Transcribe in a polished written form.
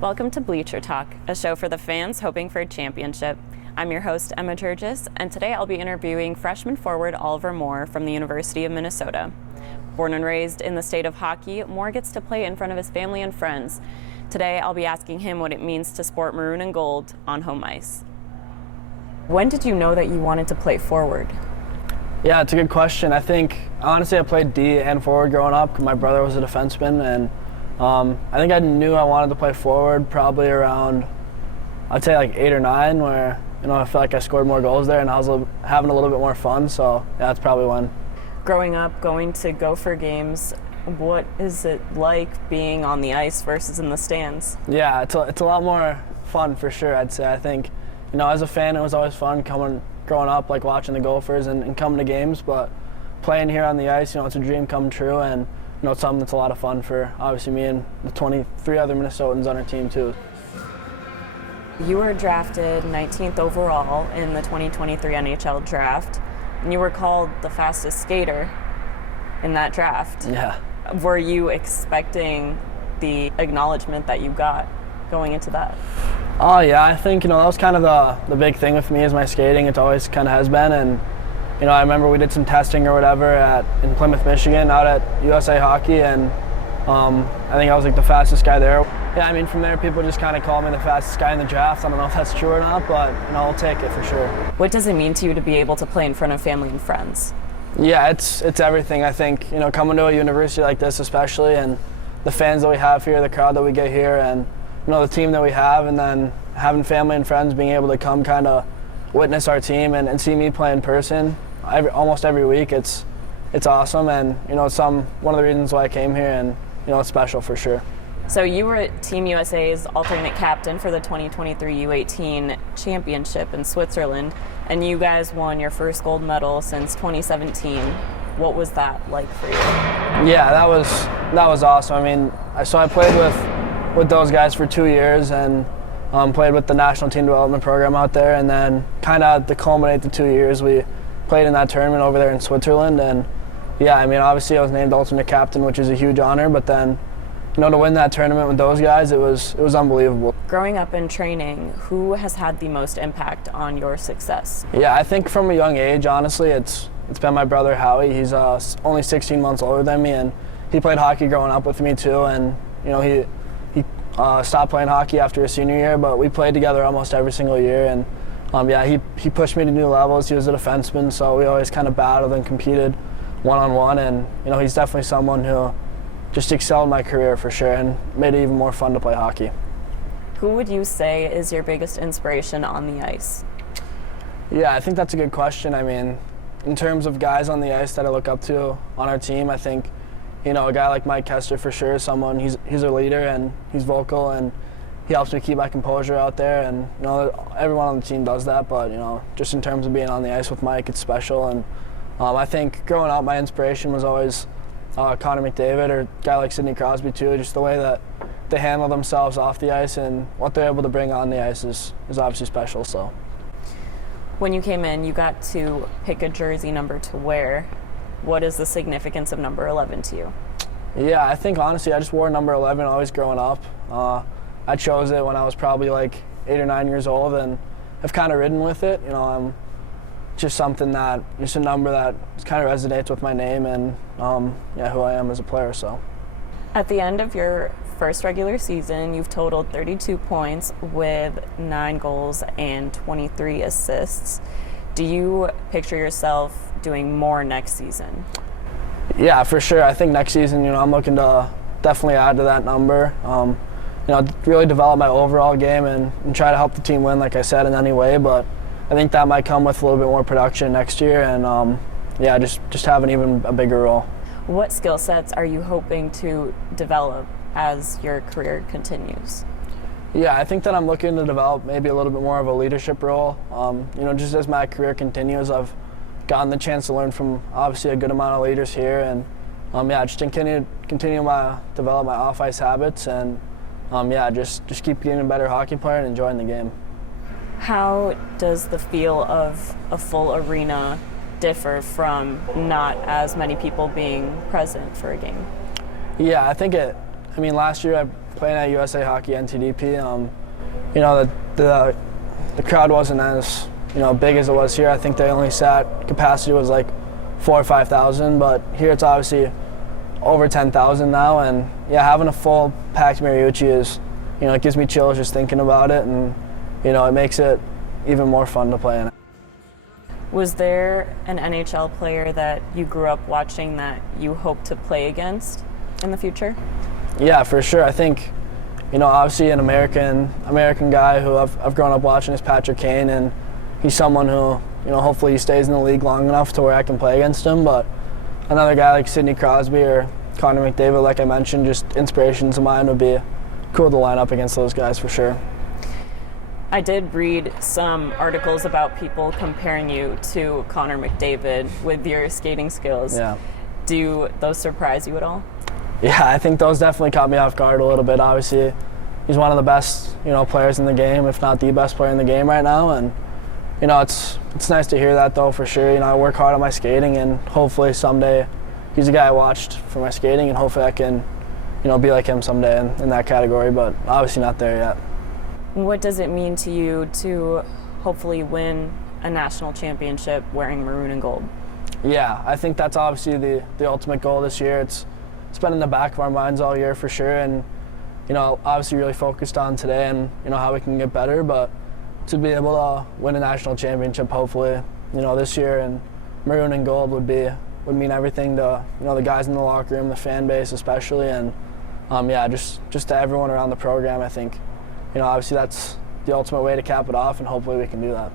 Welcome to Bleacher Talk, a show for the fans hoping for a championship. I'm your host, Emma Turgis, and today I'll be interviewing freshman forward Oliver Moore from the University of Minnesota. Born and raised in the state of hockey, Moore gets to play in front of his family and friends. Today I'll be asking him what it means to sport maroon and gold on home ice. When did you know that you wanted to play forward? Yeah, it's a good question. I think, honestly, I played D and forward growing up. My brother was a defenseman, and I think I knew I wanted to play forward probably around, I'd say like 8 or 9, where I felt like I scored more goals there and I was having a little bit more fun. So yeah, that's probably when. Growing up, going to Gopher games, what is it like being on the ice versus in the stands? Yeah, it's a lot more fun for sure. I'd say. I think, as a fan, it was always fun growing up, like watching the Gophers and coming to games. But playing here on the ice, it's a dream come true, and it's something that's a lot of fun for obviously me and the 23 other Minnesotans on our team too. You were drafted 19th overall in the 2023 NHL draft, and you were called the fastest skater in that draft. Yeah. Were you expecting the acknowledgement that you got going into that? Oh yeah, I think that was kind of the big thing with me is my skating. It always kind of has been, and I remember we did some testing or whatever in Plymouth, Michigan, out at USA Hockey, and I think I was like the fastest guy there. Yeah, I mean, from there people just kind of call me the fastest guy in the draft. I don't know if that's true or not, but I'll take it for sure. What does it mean to you to be able to play in front of family and friends? Yeah, it's everything. I think coming to a university like this especially, and the fans that we have here, the crowd that we get here, and the team that we have, and then having family and friends being able to come kind of witness our team and see me play in person almost every week. It's awesome, and it's one of the reasons why I came here, and it's special for sure. So you were Team USA's alternate captain for the 2023 U18 championship in Switzerland, and you guys won your first gold medal since 2017. What was that like for you? Yeah, that was awesome. I mean, so I played with those guys for 2 years, and played with the national team development program out there, and then kind of to culminate the 2 years, we played in that tournament over there in Switzerland. And yeah, I mean, obviously I was named alternate captain, which is a huge honor, but then to win that tournament with those guys, it was unbelievable. Growing up in training, who has had the most impact on your success? Yeah, I think from a young age, honestly, it's been my brother Howie. He's only 16 months older than me, and he played hockey growing up with me too, and he stopped playing hockey after his senior year, but we played together almost every single year, and yeah, he pushed me to new levels. He was a defenseman, so we always kind of battled and competed one-on-one, and he's definitely someone who just excelled in my career for sure and made it even more fun to play hockey. Who would you say is your biggest inspiration on the ice? Yeah, I think that's a good question. I mean, in terms of guys on the ice that I look up to on our team, I think a guy like Mike Kester for sure is someone. He's a leader, and he's vocal, and he helps me keep my composure out there, and everyone on the team does that, but just in terms of being on the ice with Mike, it's special. And I think growing up, my inspiration was always Connor McDavid, or a guy like Sidney Crosby too. Just the way that they handle themselves off the ice and what they're able to bring on the ice is obviously special. So when you came in, you got to pick a jersey number to wear. What is the significance of number 11 to you? Yeah, I think honestly I just wore number 11 always growing up. I chose it when I was probably like 8 or 9 years old, and I've kind of ridden with it. I'm just a number that kind of resonates with my name and who I am as a player. So at the end of your first regular season, you've totaled 32 points with 9 goals and 23 assists. Do you picture yourself doing more next season? Yeah, for sure. I think next season, I'm looking to definitely add to that number. Really develop my overall game and try to help the team win, like I said, in any way. But I think that might come with a little bit more production next year, and just have an even a bigger role. What skill sets are you hoping to develop as your career continues? Yeah, I think that I'm looking to develop maybe a little bit more of a leadership role. Just as my career continues, I've gotten the chance to learn from obviously a good amount of leaders here, and just continue to develop my off-ice habits, and just keep getting a better hockey player and enjoying the game. How does the feel of a full arena differ from not as many people being present for a game? Yeah, I think it I mean, last year I played at USA Hockey NTDP. You know, the crowd wasn't as big as it was here. I think they only sat capacity was like 4,000 or 5,000, but here it's obviously over 10,000 now. And yeah, having a full packed Mariucci is, it gives me chills just thinking about it, and it makes it even more fun to play in. Was there an NHL player that you grew up watching that you hope to play against in the future? Yeah, for sure. I think, obviously an American guy who I've grown up watching is Patrick Kane, and he's someone who, hopefully he stays in the league long enough to where I can play against him. But another guy like Sidney Crosby or Connor McDavid, like I mentioned, just inspirations of mine, would be cool to line up against those guys for sure. I did read some articles about people comparing you to Connor McDavid with your skating skills. Yeah. Do those surprise you at all? Yeah, I think those definitely caught me off guard a little bit. Obviously, he's one of the best, players in the game, if not the best player in the game right now. And, it's nice to hear that though, for sure. I work hard on my skating, and hopefully someday he's a guy I watched for my skating, and hopefully I can, be like him someday in that category, but obviously not there yet. What does it mean to you to hopefully win a national championship wearing maroon and gold? Yeah, I think that's obviously the ultimate goal this year. It's been in the back of our minds all year for sure, and obviously really focused on today and how we can get better. But to be able to win a national championship, hopefully, this year, and maroon and gold would mean everything to the guys in the locker room, the fan base especially, and yeah, just to everyone around the program. I think obviously that's the ultimate way to cap it off, and hopefully we can do that.